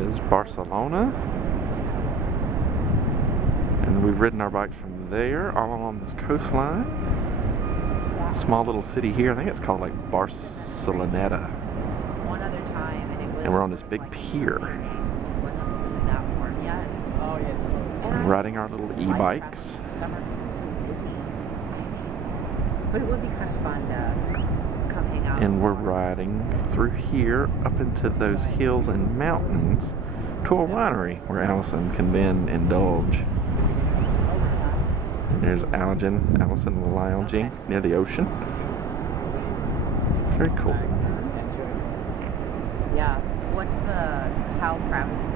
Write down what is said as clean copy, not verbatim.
is Barcelona. And we've ridden our bikes from there all along this coastline. Small little city here. I think it's called like Barceloneta. One other time, And we're on this big pier. And riding our little e-bikes. Summer because it's so busy. But it would be kind of fun to come hang out. And we're riding through here up into those hills and mountains to a winery where Allison can then indulge. And there's Allison lounging near the ocean. Very cool. Yeah. How crowded is